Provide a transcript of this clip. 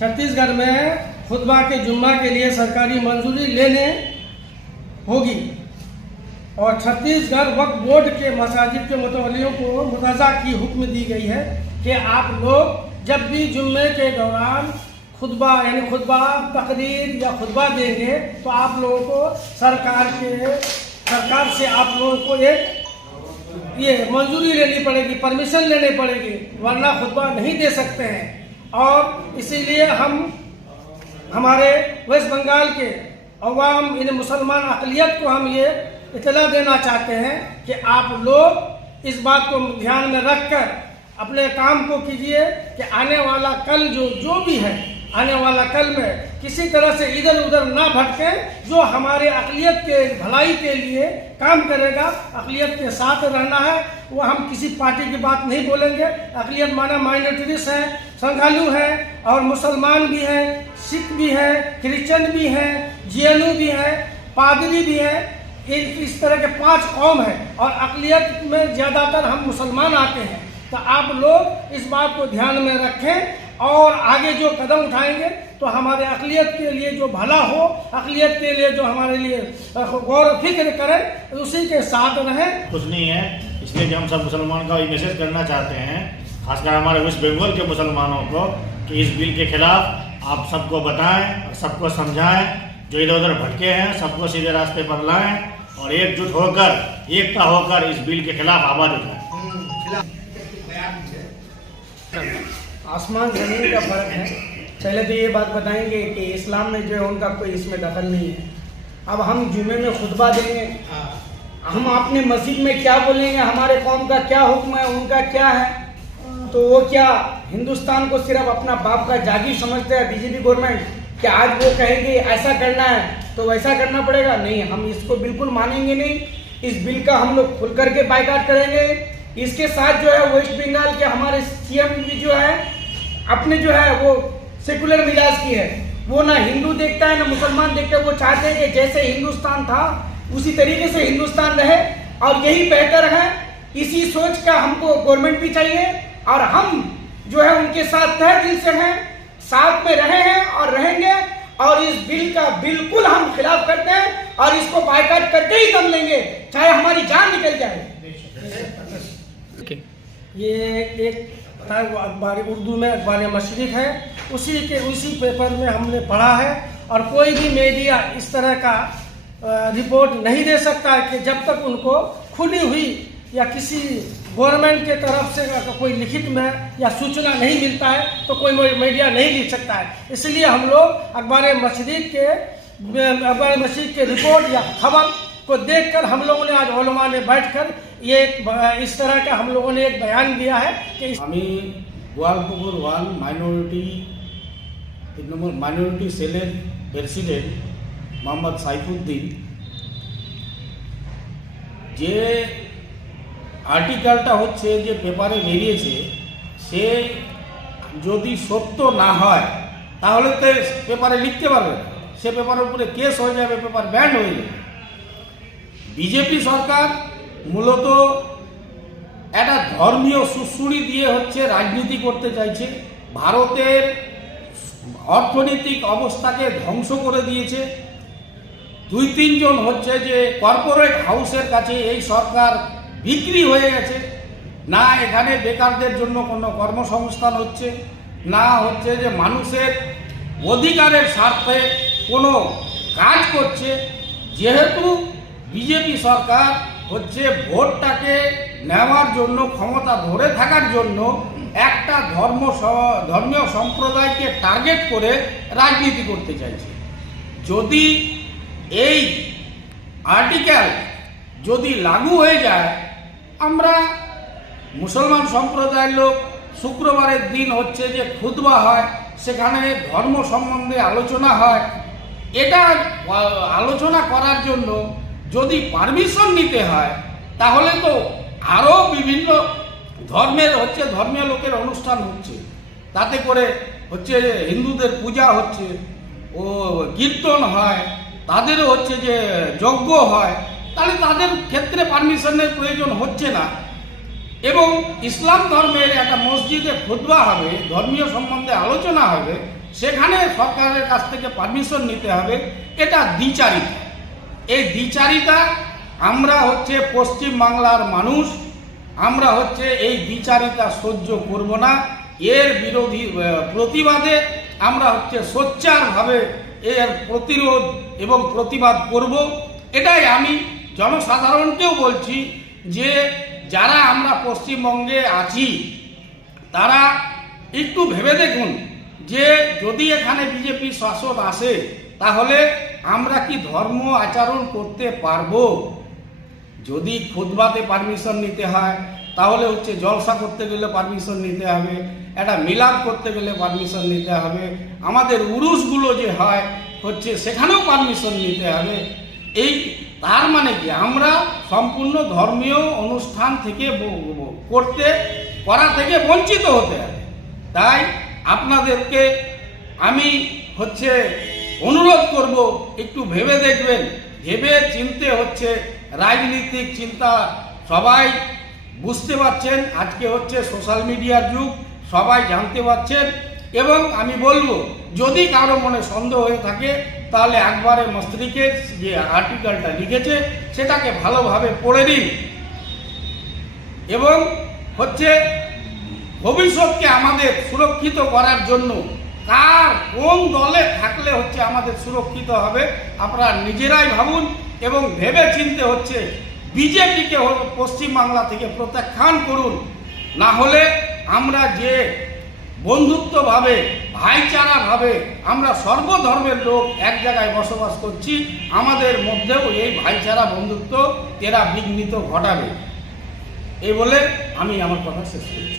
छत्तीसगढ़ में खुतबा के जुम्मा के लिए सरकारी मंजूरी लेने होगी और छत्तीसगढ़ वक्फ बोर्ड के मसाजिद के मुतवल्लियों को मुतज़ा की हुक्म दी गई है कि आप लोग जब भी जुम्मे के दौरान खुतबा यानी खुतबा तकरीर या खुतबा देंगे तो आप लोगों को सरकार से आप लोगों को ये मंजूरी लेनी पड़ेगी, परमिशन लेनी पड़ेगी, वरना खुतबा नहीं दे सकते हैं। और इसीलिए हम हमारे वेस्ट बंगाल के अवाम इन मुसलमान अक़लियत को हम ये इतला देना चाहते हैं कि आप लोग इस बात को ध्यान में रखकर अपने काम को कीजिए कि आने वाला कल जो भी है, आने वाला कल में किसी तरह से इधर उधर ना भटके, जो हमारे अक़लियत के भलाई के लिए काम करेगा, अक़लियत के साथ रहना है। वो हम किसी पार्टी की बात नहीं बोलेंगे। अक़लियत माना माइनॉरिटीज है, श्रद्धालु है और मुसलमान भी हैं, सिख भी हैं, क्रिश्चियन भी हैं, जीएनयू भी हैं, पादरी भी हैं। इस तरह के 5 कौम है और अक़लियत में ज़्यादातर हम मुसलमान आते हैं। तो आप लोग इस बात को ध्यान में रखें और आगे जो कदम उठाएंगे तो हमारे अक़लियत के लिए जो भला हो, अक़लियत के लिए जो हमारे लिए गौर फिक्र करें, उसी के साथ रहें। कुछ नहीं है, इसलिए हम सब मुसलमान का ये मैसेज करना चाहते हैं, खासकर हमारे वेस्ट बंगाल के मुसलमानों को, कि इस बिल के खिलाफ आप सबको बताएं और सबको समझाएं, जो इधर उधर भटके हैं सबको सीधे रास्ते पर लाएं और एकजुट होकर, एकता होकर इस बिल के खिलाफ आवाज उठाएं। आसमान ज़मीन का फ़र्क है। पहले तो ये बात बताएंगे कि इस्लाम में जो है उनका कोई इसमें दखल नहीं है। अब हम जुमे में खुतबा देंगे, हम अपने मस्जिद में क्या बोलेंगे, हमारे कौम का क्या हुक्म है, उनका क्या है, तो वो क्या हिंदुस्तान को सिर्फ अपना बाप का जागीर समझते हैं बीजेपी गवर्नमेंट, कि आज वो कहेगी ऐसा करना है तो वैसा करना पड़ेगा? नहीं, हम इसको बिल्कुल मानेंगे नहीं। इस बिल का हम लोग खुल करके बाइकाट करेंगे। इसके साथ जो है वेस्ट बंगाल के हमारे सीएम भी जो है अपने जो है वो सेकुलर मिजाज की है, वो ना हिंदू देखता है ना मुसलमान देखता है। वो चाहते हैं कि जैसे हिंदुस्तान था उसी तरीके से हिंदुस्तान रहे और यही बेहतर है। इसी सोच का हमको गवर्नमेंट भी चाहिए और हम जो है उनके साथ तहे दिल से हैं, साथ में रहे हैं और रहेंगे। और इस बिल का बिल्कुल हम खिलाफ करते हैं और इसको बाइकाट करके ही दम लेंगे, चाहे हमारी जान निकल जाए। ये एक अखबार उर्दू में अखबार मशरिक है, उसी पेपर में हमने पढ़ा है। और कोई भी मीडिया इस तरह का रिपोर्ट नहीं दे सकता है कि जब तक उनको खुली हुई या किसी गवर्नमेंट के तरफ से कोई लिखित में या सूचना नहीं मिलता है तो कोई मीडिया नहीं लिख सकता है। इसलिए हम लोग अखबार मशरिक के रिपोर्ट या खबर को देखकर हम लोगों ने आज उलमा ने बैठकर ये इस तरह का हम लोगों ने एक बयान दिया है कि গোয়ালপুকুর 1 মাইনরিটি সেলের প্রেসিডেন্ট মোহাম্মদ সাইফুদ্দিন যে আর্টিকেলটা হচ্ছে যে পেপারে বেরিয়েছে, সে যদি সত্য না হয় তাহলে তো পেপারে লিখতে পারবে না, সে পেপারের উপরে কেস হয়ে যাবে, পেপার ব্যান্ড হয়ে যাবে। বিজেপি সরকার মূলত একটা ধর্মীয় সুড়সুড়ি দিয়ে রাজনীতি করতে চাইছে। ভারতের অর্থনৈতিক অবস্থাকে ধ্বংস করে দিয়েছে। 2-3 জন যে কর্পোরেট হাউসের কাছে এই সরকার বিক্রি হয়ে গেছে। না এখানে বেকারদের জন্য কোনো কর্মসংস্থান হচ্ছে, না যে মানুষের অধিকারের স্বার্থে কোনো কাজ করছে। যেহেতু বিজেপি সরকার ভোটটাকে নেওয়ার জন্য, ক্ষমতা ধরে থাকার জন্য একটা ধর্মীয় সম্প্রদায়কে টার্গেট করে রাজনীতি করতে চাইছে। যদি এই আর্টিকেল যদি লাগু হয়ে যায়, আমরা মুসলমান সম্প্রদায়ের লোক শুক্রবারের দিন যে খুতবা হয়, সেখানে ধর্ম সম্বন্ধে আলোচনা হয়। এটা আলোচনা করার জন্য যদি পারমিশন নিতে হয় তাহলে তো আরও বিভিন্ন ধর্মের ধর্মীয় লোকের অনুষ্ঠান হচ্ছে, তাতে করে হিন্দুদের পূজা হচ্ছে, ও কীর্তন হয়, তাদেরও যে যজ্ঞ হয়, তাহলে তাদের ক্ষেত্রে পারমিশনের প্রয়োজন হচ্ছে না। এবং ইসলাম ধর্মের একটা মসজিদে খুতবা হবে, ধর্মীয় সম্বন্ধে আলোচনা হবে, সেখানে সরকারের কাছ থেকে পারমিশন নিতে হবে, এটা দ্বিচারিতা। এই দ্বিচারিতা আমরা হচ্ছে পশ্চিম বাংলার মানুষ, আমরা হচ্ছে এই দ্বিচারিতা সহ্য করব না। এর প্রতিবাদে আমরা হচ্ছে সোচ্চারভাবে এর প্রতিরোধ এবং প্রতিবাদ করব। এটাই আমি জনসাধারণকেও বলছি যে যারা আমরা পশ্চিমবঙ্গে আছি তারা একটু ভেবে দেখুন যে যদি এখানে বিজেপি শাসন আসে তাহলে আমরা কি ধর্ম আচরণ করতে পারবো? যদি খুতবাতে পারমিশন নিতে হয়, তাহলে হচ্ছে জলসা করতে গেলে পারমিশন নিতে হবে, একটা মিলাদ করতে গেলে পারমিশন নিতে হবে, আমাদের উরুসগুলো যে হয় হচ্ছে সেখানেও পারমিশন নিতে হবে। এই তার মানে কি আমরা সম্পূর্ণ ধর্মীয় অনুষ্ঠান থেকে করা থেকে বঞ্চিত হতে হবে। তাই আপনাদেরকে আমি হচ্ছে অনুরোধ করব, একটু ভেবে দেখবেন, ভেবে চিনতে হচ্ছে রাজনীতিক চিন্তা। সবাই বুঝতে পারছেন আজকে হচ্ছে সোশ্যাল মিডিয়ার যুগ, সবাই জানতে পারছেন। এবং আমি বলবো যদি কারো মনে সন্দেহ হয়ে থাকে তাহলে একবারে মস্তিষ্কের যে আর্টিকেলটা লিখেছে সেটাকে ভালোভাবে পড়ে নিন এবং হচ্ছে ভবিষ্যৎকে আমাদের সুরক্ষিত করার জন্য কোন দলে থাকলে হচ্ছে আমাদের সুরক্ষিত হবে আপনারা নিজেরাই ভাবুন এবং ভেবে চিনতে হচ্ছে বিজেপিকে পশ্চিমবাংলা থেকে প্রত্যাখ্যান করুন। না হলে আমরা যে বন্ধুত্বভাবে ভাইচারাভাবে আমরা সর্বধর্মের লোক এক জায়গায় বসবাস করছি, আমাদের মধ্যেও এই ভাইচারা বন্ধুত্ব এরা বিঘ্নিত ঘটাবে। এই বলে আমি আমার কথা শেষ করছি।